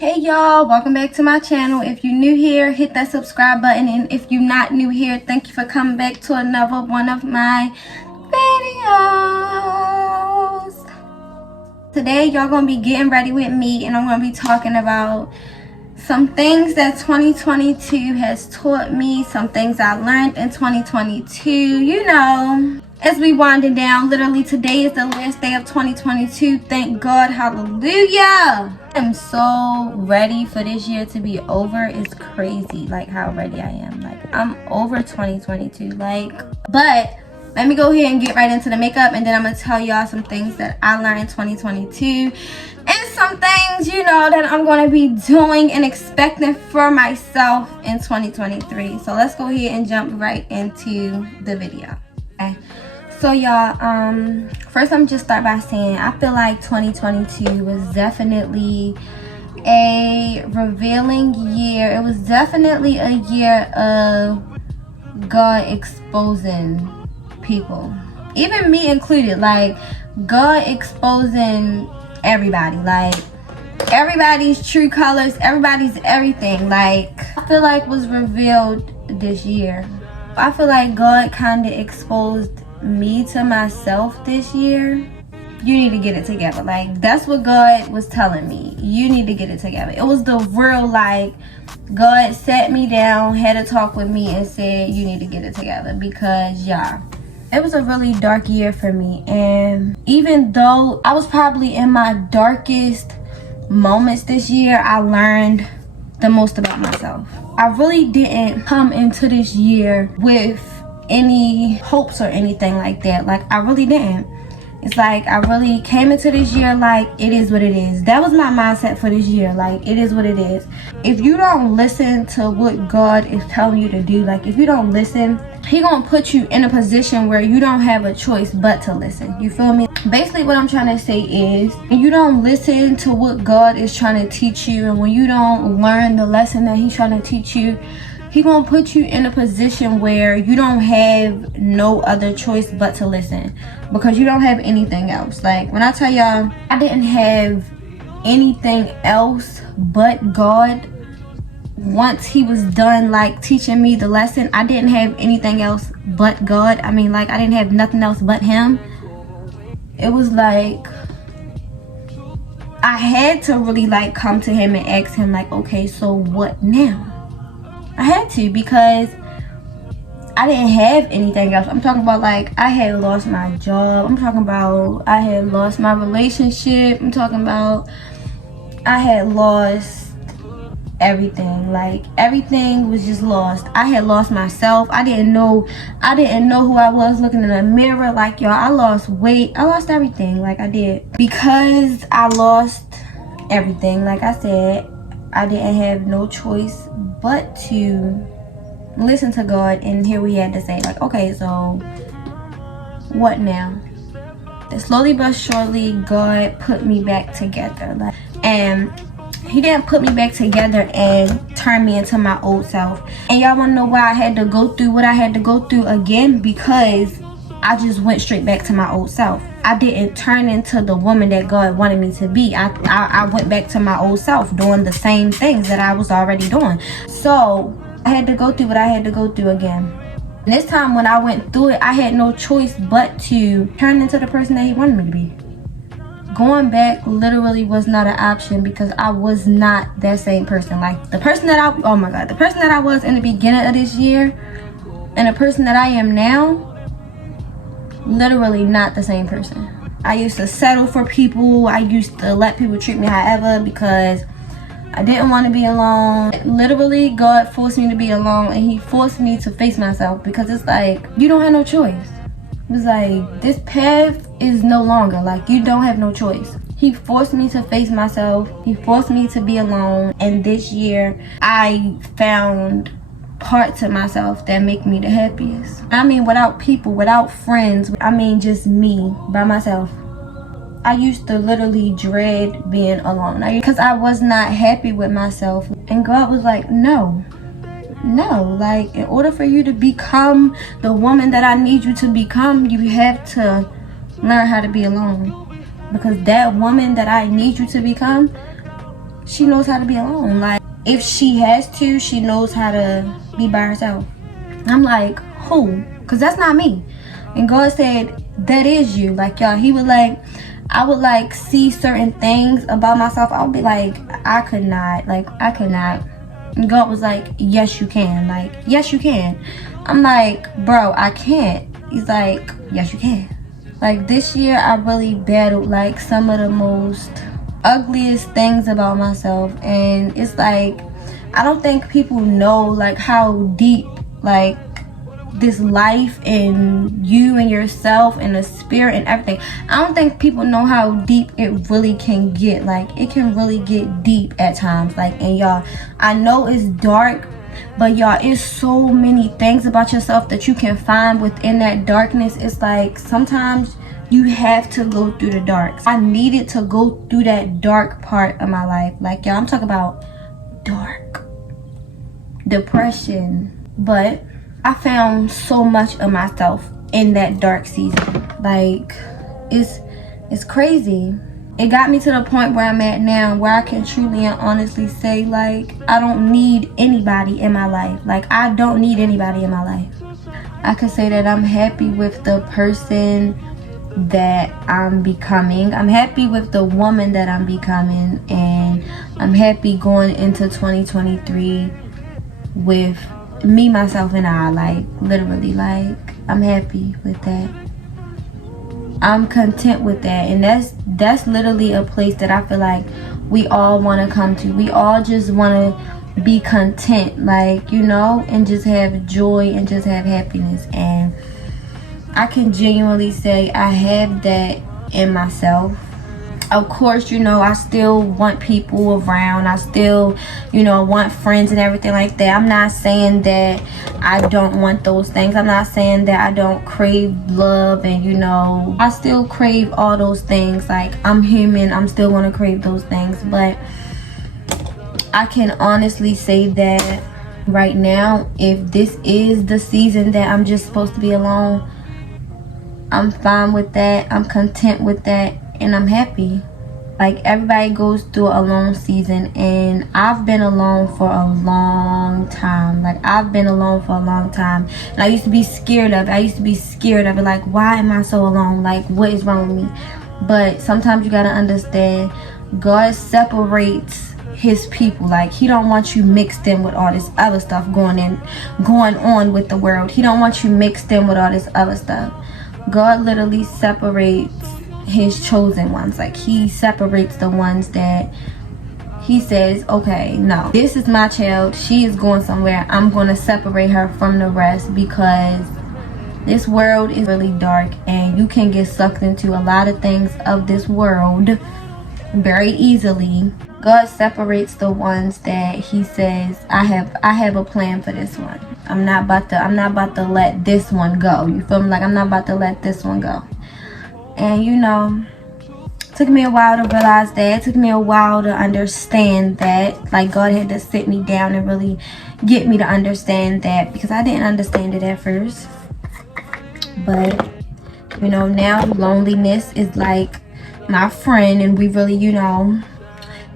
Hey y'all, welcome back to my channel. If you're new here, hit that subscribe button, and if you're not new here, thank you for coming back to another one of my videos. Today y'all gonna be getting ready with me, and I'm gonna be talking about some things that 2022 has taught me, some things I learned in 2022, you know. As we winding down, literally today is the last day of 2022. Thank God, hallelujah. I'm so ready for this year to be over. It's crazy like how ready I am. Like, I'm over 2022. But let me go ahead and get right into the makeup, and then I'm gonna tell y'all some things that I learned in 2022 and some things, you know, that I'm gonna be doing and expecting for myself in 2023. So let's go ahead and jump right into the video. Okay. So y'all, first I'm just start by saying I feel like 2022 was definitely a revealing year. It was definitely a year of God exposing people, even me included. Like, God exposing everybody, like everybody's true colors, everybody's everything. Like, I feel like was revealed this year. I feel like God kind of exposed me to myself this year. You need to get it together. Like, that's what God was telling me. You need to get it together. It was the real, like, God sat me down, had a talk with me, and said, you need to get it together. Because, yeah, it was a really dark year for me. And even though I was probably in my darkest moments this year, I learned the most about myself. I really didn't come into this year with any hopes or anything like that. Like, I really didn't. It's like I really came into this year like, it is what it is. That was my mindset for this year. Like, it is what it is. If you don't listen to what God is telling you to do, like, if you don't listen, He gonna put you in a position where you don't have a choice but to listen. You feel me? Basically what I'm trying to say is, when you don't listen to what God is trying to teach you, and when you don't learn the lesson that He's trying to teach you, He gonna put you in a position where you don't have no other choice but to listen, because you don't have anything else. Like, when I tell y'all, I didn't have anything else but God. Once He was done, like, teaching me the lesson, I didn't have anything else but God. I mean, like, I didn't have nothing else but Him. It was like I had to really, like, come to Him and ask Him, like, okay, so what now? I had to, because I didn't have anything else. I'm talking about, like, I had lost my job. I'm talking about I had lost my relationship. I'm talking about I had lost everything. Like, everything was just lost. I had lost myself. I didn't know who I was looking in the mirror. Like, y'all, I lost weight. I lost everything. Like, I did. Because I lost everything, like I said, I didn't have no choice but to listen to God and hear what He had to say. Like, okay, so what now? And slowly but surely, God put me back together. Like, and He didn't put me back together and turn me into my old self. And y'all want to know why I had to go through what I had to go through again? Because I just went straight back to my old self. I didn't turn into the woman that God wanted me to be. I went back to my old self, doing the same things that I was already doing. So I had to go through what I had to go through again. And this time when I went through it, I had no choice but to turn into the person that He wanted me to be. Going back literally was not an option, because I was not that same person. Like, the person that the person that I was in the beginning of this year and the person that I am now, literally not the same person. I used to settle for people. I used to let people treat me however, because I didn't want to be alone. Literally, God forced me to be alone, and He forced me to face myself, because it's like, you don't have no choice. It's like, this path is no longer, like, you don't have no choice. He forced me to face myself. He forced me to be alone. And this year, I found parts of myself that make me the happiest. I mean, without people, without friends, I mean, just me by myself. I used to literally dread being alone, because I was not happy with myself. And God was like, no, like, in order for you to become the woman that I need you to become, you have to learn how to be alone. Because that woman that I need you to become, she knows how to be alone. Like, if she has to, she knows how to be by herself. I'm like, who? Because that's not me. And God said, that is you. Like, y'all, he would like, I would like see certain things about myself. I would be like, I could not. Like, I could not. And God was like, yes, you can. Like, yes, you can. I'm like, bro, I can't. He's like, yes, you can. Like, this year, I really battled like some of the most ugliest things about myself. And it's like, I don't think people know like how deep like this life and you and yourself and the spirit and everything. I don't think people know how deep it really can get. Like, it can really get deep at times. Like, and y'all, I know it's dark, but y'all, it's so many things about yourself that you can find within that darkness. It's like sometimes you have to go through the dark. I needed to go through that dark part of my life. Like, y'all, I'm talking about dark depression. But I found so much of myself in that dark season. Like, it's crazy. It got me to the point where I'm at now, where I can truly and honestly say, like, I don't need anybody in my life. Like, I don't need anybody in my life. I can say that I'm happy with the person that I'm becoming. I'm happy with the woman that I'm becoming. And I'm happy going into 2023 with me, myself, and I. Like, literally, like, I'm happy with that. I'm content with that. And that's literally a place that I feel like we all want to come to. We all just want to be content, like, you know, and just have joy and just have happiness. And I can genuinely say I have that in myself. Of course, you know, I still want people around. I still, you know, want friends and everything like that. I'm not saying that I don't want those things. I'm not saying that I don't crave love, and, you know, I still crave all those things. Like, I'm human. I'm still going to crave those things. But I can honestly say that right now, if this is the season that I'm just supposed to be alone, I'm fine with that. I'm content with that. And I'm happy. Like, everybody goes through a alone season, and I've been alone for a long time. Like, I've been alone for a long time, and I used to be scared of it. I used to be scared of it. Like, why am I so alone? Like, what is wrong with me? But sometimes you gotta understand, God separates his people. Like, he don't want you mixed in with all this other stuff going on with the world. He don't want you mixed in with all this other stuff. God literally separates his chosen ones. Like, he separates the ones that he says, okay, no, this is my child, she is going somewhere, I'm going to separate her from the rest, because this world is really dark and you can get sucked into a lot of things of this world very easily. God separates the ones that he says, I have a plan for this one. I'm not about to let this one go. You feel me? Like, I'm not about to let this one go. And, you know, it took me a while to realize that. It took me a while to understand that. Like, God had to sit me down and really get me to understand that, because I didn't understand it at first. But, you know, now loneliness is like my friend, and we really, you know,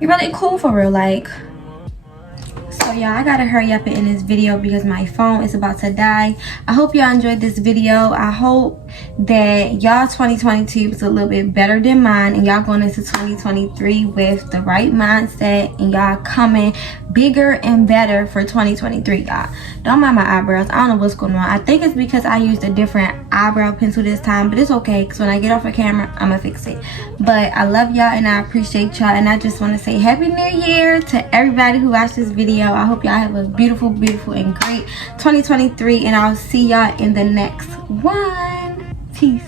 we're really cool for real. Like, so y'all, I gotta hurry up and end this video because my phone is about to die. I hope y'all enjoyed this video. I hope that y'all 2022 was a little bit better than mine, and y'all going into 2023 with the right mindset, and y'all coming bigger and better for 2023. Y'all, don't mind my eyebrows. I don't know what's going on. I think it's because I used a different eyebrow pencil this time, but it's okay, because when I get off the camera, I'm gonna fix it. But I love y'all and I appreciate y'all, and I just want to say Happy New Year to everybody who watched this video. I hope y'all have a beautiful, beautiful and great 2023, and I'll see y'all in the next one. Peace.